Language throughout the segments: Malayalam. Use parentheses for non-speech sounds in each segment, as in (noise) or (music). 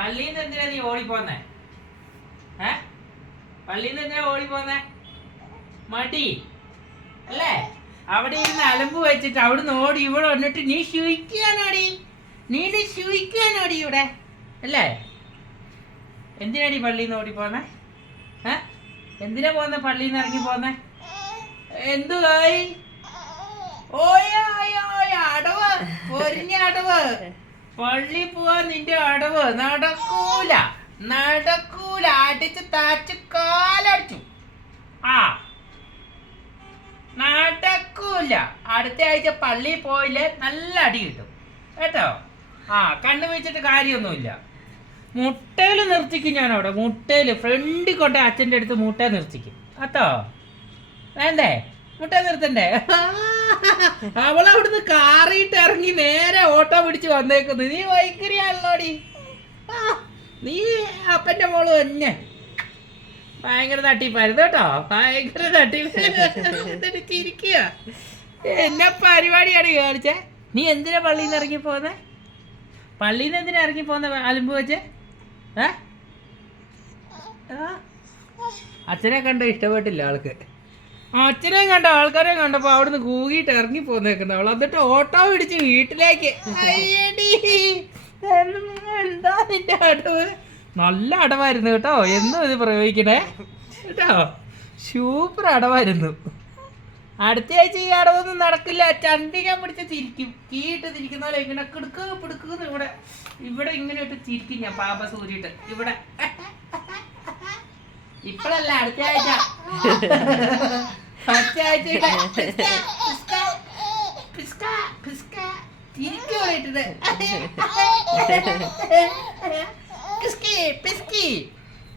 പള്ളിയിൽ നിന്ന് എന്തിനാ നീ ഓടിപ്പോന്നെ? ഏ? പള്ളിയിൽ നിന്ന് എന്തിനാ ഓടിപ്പോന്നെ? മടി. അല്ലേ? അവിടെ ഇരുന്ന് അലമ്പ് വെച്ചിട്ട് അവിടുന്ന് ഓടി ഇവിടെ വന്നിട്ട് നീ ശുയിക്കാനോടി. നീ ശുയിക്കാനോടി ഇവിടെ. അല്ലേ? എന്തിനാടി പള്ളിന്ന് നിന്ന് ഓടിപ്പോന്നേ? ഏ? എന്തിനാ പോന്നെ പള്ളിന്ന് ഇറങ്ങി പോന്നെ? എന്തുവായി? ഓയ ഓയ അടവ്. പൊരിഞ്ഞ അടവ്. പള്ളി പോവാൻ നിന്റെ അടവ് നടക്കൂല. നടക്കൂല. അടിച്ച് താച്ച് കാലടിച്ചു. ആ. നടക്കൂല. അടുത്ത ആഴ്ച പള്ളി പോയില്ലേ നല്ല അടി കിട്ടും. കേട്ടോ? ആ കണ്ണു വെച്ചിട്ട് കാര്യമൊന്നുമില്ല. മുട്ടയിൽ നിർത്തിക്കും ഞാൻ അവിടെ മുട്ടയിൽ ഫ്രണ്ടിൽ കൊണ്ട് അച്ഛന്റെ അടുത്ത് മുട്ട നിർത്തിക്കും. കേട്ടോ? വേണ്ടേ? മുട്ട നിർത്തണ്ടേ? (laughs) അവൾ അവിടുന്ന് കാറിയിട്ട് ഇറങ്ങി നേരെ ഓട്ടോ പിടിച്ച് വന്നേക്കുന്നു. നീ വൈക്കരിയാണല്ലോടി നീ അപ്പന്റെ മോൾ തന്നെ. ഭയങ്കര തട്ടിപ്പായിരുന്നു കേട്ടോ. ഭയങ്കര തട്ടിപ്പായിരുന്നു. എന്നാ പരിപാടിയാണ് കാണിച്ചേ? നീ എന്തിനാ പള്ളിയിൽ നിന്ന് ഇറങ്ങി പോന്നെ? പള്ളിയിൽ നിന്ന് എന്തിനാ ഇറങ്ങി പോന്ന അലുമ്പ് വെച്ച്? ഏ? അച്ഛനെ കണ്ട ഇഷ്ടപ്പെട്ടില്ല ആൾക്ക്. അച്ഛനെ കണ്ട ആൾക്കാരെ കണ്ടപ്പോ അവിടുന്ന് കൂകിയിട്ട് ഇറങ്ങി പോന്നേക്കുന്ന. അവൾ എന്നിട്ട് ഓട്ടോ പിടിച്ച് വീട്ടിലേക്ക്. എന്താ നിന്റെ അടവ്? നല്ല അടവായിരുന്നു കേട്ടോ. എന്നും ഇത് പ്രയോഗിക്കണേ. കേട്ടോ? സൂപ്പർ അടവായിരുന്നു. അടുത്ത ആഴ്ച ഈ അടവൊന്നും നടക്കില്ല. ചണ്ടിക്കാൻ പിടിച്ച് ചിരിക്കും. കീയിട്ട് തിരിക്കുന്ന പോലെ ഇങ്ങനെ കിടുക്കുക പിടുക്കുന്ന ഇവിടെ ഇവിടെ ഇങ്ങനെ ഇട്ട് ചിരിക്കും ഞാൻ പാപ സൂര്യട്ട്. ഇവിടെ. ഇപ്പഴല്ല അടുത്ത ആഴ്ച.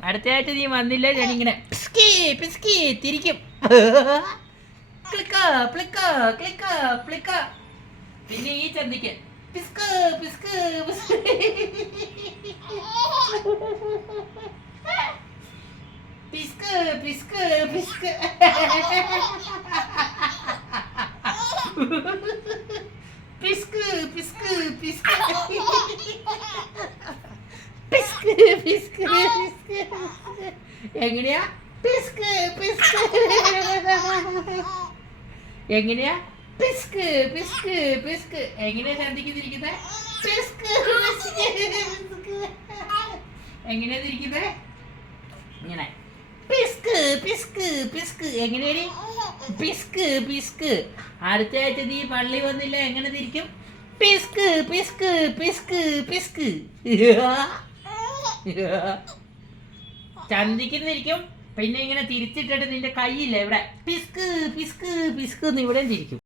അടുത്ത ആഴ്ച നീ വന്നില്ല? ഞാനിങ്ങനെ പിസ്കി പിസ്കി തിരിക്കും. ക്ലിക്ക പ്ലിക്ക ക്ലിക്ക പ്ലിക്ക പിന്നെ ഈ ചന്തിക്ക്. പിസ്ക് പിസ്ക് പിസ്ക്. പിസ്ക് പിസ്ക് പിസ്ക്. പിസ്ക് പിസ്ക് പിസ്ക്. പിസ്ക് പിസ്ക് പിസ്ക്. എങ്ങനെയാ? പിസ്ക് പിസ്ക്. എങ്ങനെയാ? പിസ്ക് പിസ്ക് പിസ്ക്. എങ്ങനെയാ ചന്തിക്കുന്നിരിക്കുന്നത് പിസ്ക് പിസ്ക് എങ്ങനെയാ തിരിക്കുന്നത് ഇങ്ങനെ. പിസ്ക് പിസ്ക് എങ്ങനെയാണ് പിസ്ക് പിസ്ക്. അടുത്ത ആഴ്ച നീ പള്ളി വന്നില്ല എങ്ങനെ തിരിക്കും? പിസ്ക് പിസ്ക് പിസ്ക് പിസ്ക്. ചന്തിക്കുന്നിരിക്കും പിന്നെ ഇങ്ങനെ തിരിച്ചിട്ടിട്ട് നിന്റെ കൈയില്ല ഇവിടെ. പിസ്ക് പിസ്ക് പിസ്ക് ഇവിടെയും തിരിക്കും.